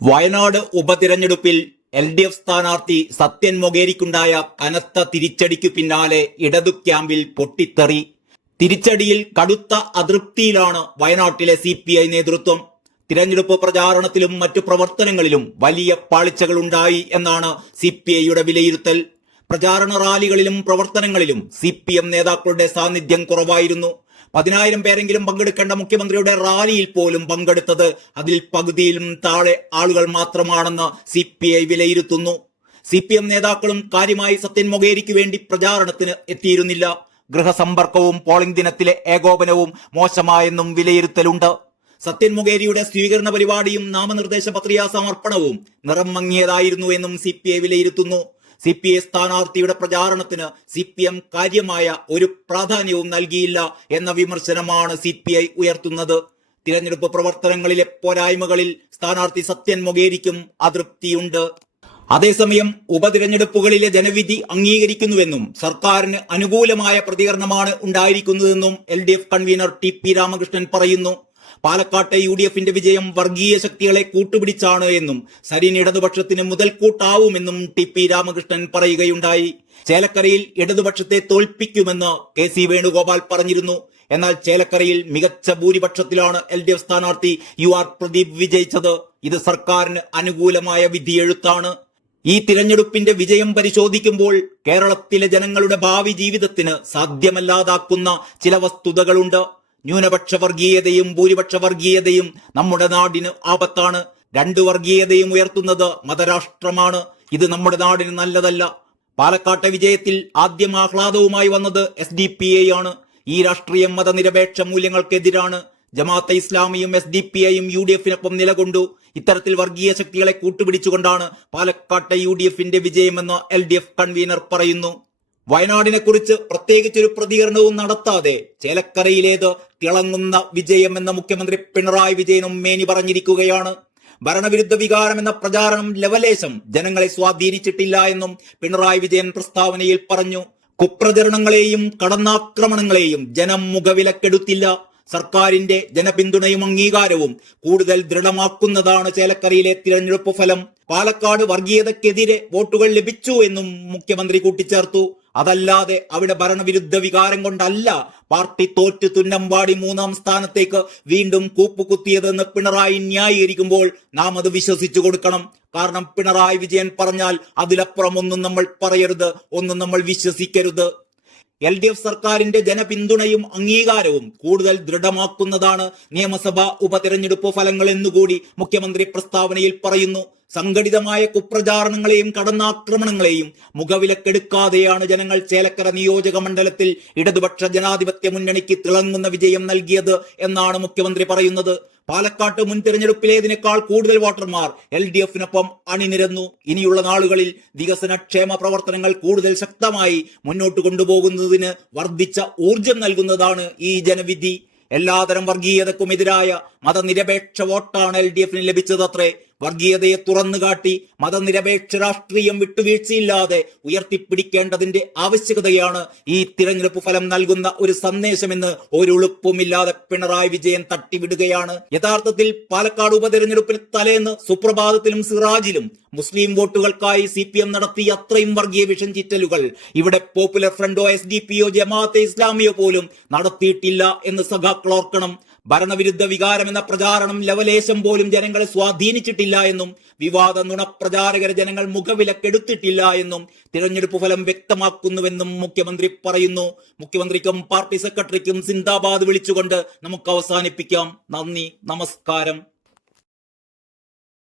വയനാട് ഉപതിരഞ്ഞെടുപ്പിൽ LDF സ്ഥാനാർത്ഥി സത്യൻ മൊകേരിക്കുണ്ടായ കനത്ത തിരിച്ചടിക്കു പിന്നാലെ ഇടതു ക്യാമ്പിൽ പൊട്ടിത്തെറി. തിരിച്ചടിയിൽ കടുത്ത അതൃപ്തിയിലാണ് വയനാട്ടിലെ CPI നേതൃത്വം. തിരഞ്ഞെടുപ്പ് പ്രചാരണത്തിലും മറ്റു പ്രവർത്തനങ്ങളിലും വലിയ പാളിച്ചകളുണ്ടായി എന്നാണ് CPIയുടെ വിലയിരുത്തൽ. പ്രചാരണ റാലികളിലും പ്രവർത്തനങ്ങളിലും CPM നേതാക്കളുടെ സാന്നിധ്യം കുറവായിരുന്നു. 10,000 പേരെങ്കിലും പങ്കെടുക്കേണ്ട മുഖ്യമന്ത്രിയുടെ റാലിയിൽ പോലും പങ്കെടുത്തത് അതിൽ പകുതിയിലും താഴെ ആളുകൾ മാത്രമാണെന്ന് CPI വിലയിരുത്തുന്നു. CPM നേതാക്കളും കാര്യമായി സത്യൻ മൊകേരിക്ക് വേണ്ടി പ്രചാരണത്തിന് എത്തിയിരുന്നില്ല. ഗൃഹസമ്പർക്കവും പോളിംഗ് ദിനത്തിലെ ഏകോപനവും മോശമായെന്നും വിലയിരുത്തലുണ്ട്. സത്യൻ മൊകേരിയുടെ സ്വീകരണ പരിപാടിയും നാമനിർദ്ദേശ പത്രികാ സമർപ്പണവും നിറം മങ്ങിയതായിരുന്നു എന്നും CPI വിലയിരുത്തുന്നു. CPI സ്ഥാനാർത്ഥിയുടെ പ്രചാരണത്തിന് CPM കാര്യമായ ഒരു പ്രാധാന്യവും നൽകിയില്ല എന്ന വിമർശനമാണ് CPI ഉയർത്തുന്നത്. തിരഞ്ഞെടുപ്പ് പ്രവർത്തനങ്ങളിലെ പോരായ്മകളിൽ സ്ഥാനാർത്ഥി സത്യൻ മൊകേരിക്കും അതൃപ്തിയുണ്ട്. അതേസമയം ഉപതിരഞ്ഞെടുപ്പുകളിലെ ജനവിധി അംഗീകരിക്കുന്നുവെന്നും സർക്കാരിന് അനുകൂലമായ പ്രതികരണമാണ് ഉണ്ടായിരിക്കുന്നതെന്നും LDF കൺവീനർ TP രാമകൃഷ്ണൻ പറയുന്നു. പാലക്കാട്ടെ UDFന്റെ വിജയം വർഗീയ ശക്തികളെ കൂട്ടുപിടിച്ചാണ് എന്നും സരിൻ ഇടതുപക്ഷത്തിന് മുതൽക്കൂട്ടാവുമെന്നും TP രാമകൃഷ്ണൻ പറയുകയുണ്ടായി. ചേലക്കരയിൽ ഇടതുപക്ഷത്തെ തോൽപ്പിക്കുമെന്ന് KC വേണുഗോപാൽ പറഞ്ഞിരുന്നു. എന്നാൽ ചേലക്കരയിൽ മികച്ച ഭൂരിപക്ഷത്തിലാണ് LDF സ്ഥാനാർത്ഥി UR പ്രദീപ് വിജയിച്ചത്. ഇത് സർക്കാരിന് അനുകൂലമായ വിധിയെഴുത്താണ്. ഈ തിരഞ്ഞെടുപ്പിന്റെ വിജയം പരിശോധിക്കുമ്പോൾ കേരളത്തിലെ ജനങ്ങളുടെ ഭാവി ജീവിതത്തിന് സാധ്യമല്ലാതാക്കുന്ന ചില വസ്തുതകളുണ്ട്. ന്യൂനപക്ഷ വർഗീയതയും ഭൂരിപക്ഷ വർഗീയതയും നമ്മുടെ നാടിന് ആപത്താണ്. രണ്ടു വർഗീയതയും ഉയർത്തുന്നത് മതരാഷ്ട്രമാണ്. ഇത് നമ്മുടെ നാടിന് നല്ലതല്ല. പാലക്കാട്ടെ വിജയത്തിൽ ആദ്യം ആഹ്ലാദവുമായി വന്നത് SDPI ആണ്. ഈ രാഷ്ട്രീയം മതനിരപേക്ഷ മൂല്യങ്ങൾക്കെതിരാണ്. ജമാഅത്തെ ഇസ്ലാമിയും SDPIയും UDFനൊപ്പം നിലകൊണ്ടു. ഇത്തരത്തിൽ വർഗീയ ശക്തികളെ കൂട്ടുപിടിച്ചുകൊണ്ടാണ് പാലക്കാട്ടെ UDFന്റെ വിജയമെന്ന് LDF കൺവീനർ പറയുന്നു. വയനാടിനെ കുറിച്ച് പ്രത്യേകിച്ചൊരു പ്രതികരണവും നടത്താതെ ചേലക്കരയിലേത് തിളങ്ങുന്ന വിജയമെന്ന മുഖ്യമന്ത്രി പിണറായി വിജയനും മേനി പറഞ്ഞിരിക്കുകയാണ്. ഭരണവിരുദ്ധ വികാരം എന്ന പ്രചാരണം ലവലേശം ജനങ്ങളെ സ്വാധീനിച്ചിട്ടില്ല എന്നും പിണറായി വിജയൻ പ്രസ്താവനയിൽ പറഞ്ഞു. കുപ്രചരണങ്ങളെയും കടന്നാക്രമണങ്ങളെയും ജനം മുഖവിലക്കെടുത്തില്ല. സർക്കാരിന്റെ ജനപിന്തുണയും അംഗീകാരവും കൂടുതൽ ദൃഢമാക്കുന്നതാണ് ചേലക്കരയിലെ തിരഞ്ഞെടുപ്പ് ഫലം. പാലക്കാട് വർഗീയതക്കെതിരെ വോട്ടുകൾ ലഭിച്ചു എന്നും മുഖ്യമന്ത്രി കൂട്ടിച്ചേർത്തു. അതല്ലാതെ അവിടെ ഭരണവിരുദ്ധ വികാരം കൊണ്ടല്ല പാർട്ടി തോറ്റ് തുന്നമ്പാടി 3ാം സ്ഥാനത്തേക്ക് വീണ്ടും കൂപ്പുകുത്തിയതെന്ന് പിണറായി ന്യായീകരിക്കുമ്പോൾ നാം അത് വിശ്വസിച്ചു കൊടുക്കണം. കാരണം പിണറായി വിജയൻ പറഞ്ഞാൽ അതിലപ്പുറം ഒന്നും നമ്മൾ പറയരുത്, ഒന്നും നമ്മൾ വിശ്വസിക്കരുത്. LDF സർക്കാരിന്റെ ജനപിന്തുണയും അംഗീകാരവും കൂടുതൽ ദൃഢമാക്കുന്നതാണ് നിയമസഭാ ഉപതെരഞ്ഞെടുപ്പ് ഫലങ്ങൾ എന്നുകൂടി മുഖ്യമന്ത്രി പ്രസ്താവനയിൽ പറയുന്നു. സംഘടിതമായ കുപ്രചാരണങ്ങളെയും കടന്നാക്രമണങ്ങളെയും മുഖവിലക്കെടുക്കാതെയാണ് ജനങ്ങൾ ചേലക്കര നിയോജക മണ്ഡലത്തിൽ ഇടതുപക്ഷ ജനാധിപത്യ മുന്നണിക്ക് തിളങ്ങുന്ന വിജയം നൽകിയത് എന്നാണ് മുഖ്യമന്ത്രി പറയുന്നത്. പാലക്കാട്ട് മുൻ തിരഞ്ഞെടുപ്പിലേതിനേക്കാൾ കൂടുതൽ വോട്ടർമാർ LDFനൊപ്പം അണിനിരന്നു. ഇനിയുള്ള നാളുകളിൽ വികസന ക്ഷേമ പ്രവർത്തനങ്ങൾ കൂടുതൽ ശക്തമായി മുന്നോട്ട് കൊണ്ടുപോകുന്നതിന് വർദ്ധിച്ച ഊർജം നൽകുന്നതാണ് ഈ ജനവിധി. എല്ലാതരം വർഗീയതക്കുമെതിരായ മതനിരപേക്ഷ വോട്ടാണ് LDFന് ലഭിച്ചതത്രേ. വർഗീയതയെ തുറന്നുകാട്ടി മതനിരപേക്ഷ രാഷ്ട്രീയം വിട്ടുവീഴ്ചയില്ലാതെ ഉയർത്തിപ്പിടിക്കേണ്ടതിന്റെ ആവശ്യകതയാണ് ഈ തിരഞ്ഞെടുപ്പ് ഫലം നൽകുന്ന ഒരു സന്ദേശമെന്ന് ഒരു എളുപ്പമില്ലാതെ പിണറായി വിജയൻ തട്ടിവിടുകയാണ്. യഥാർത്ഥത്തിൽ പാലക്കാട് ഉപതെരഞ്ഞെടുപ്പിന് തലേന്ന് സുപ്രഭാതത്തിലും സിറാജിലും മുസ്ലിം വോട്ടുകൾക്കായി CPM നടത്തിയ അത്രയും വർഗീയ വിഷം ചിറ്റലുകൾ ഇവിടെ പോപ്പുലർ ഫ്രണ്ടോ SDPയോ ജമാഅത്തെ ഇസ്ലാമിയോ പോലും നടത്തിയിട്ടില്ല എന്ന് സഖാക്കൾ ഓർക്കണം. ഭരണവിരുദ്ധ വികാരം എന്ന പ്രചാരണം ലവലേശം പോലും ജനങ്ങളെ സ്വാധീനിച്ചിട്ടില്ല എന്നും വിവാദ നുണപ്രചാരകരെ ജനങ്ങൾ മുഖവിലക്കെടുത്തിട്ടില്ല എന്നും തിരഞ്ഞെടുപ്പ് ഫലം വ്യക്തമാക്കുന്നുവെന്നും മുഖ്യമന്ത്രി പറയുന്നു. മുഖ്യമന്ത്രിക്കും പാർട്ടി സെക്രട്ടറിക്കും സിന്ദാബാദ് വിളിച്ചുകൊണ്ട് നമുക്ക് അവസാനിപ്പിക്കാം. നന്ദി, നമസ്കാരം.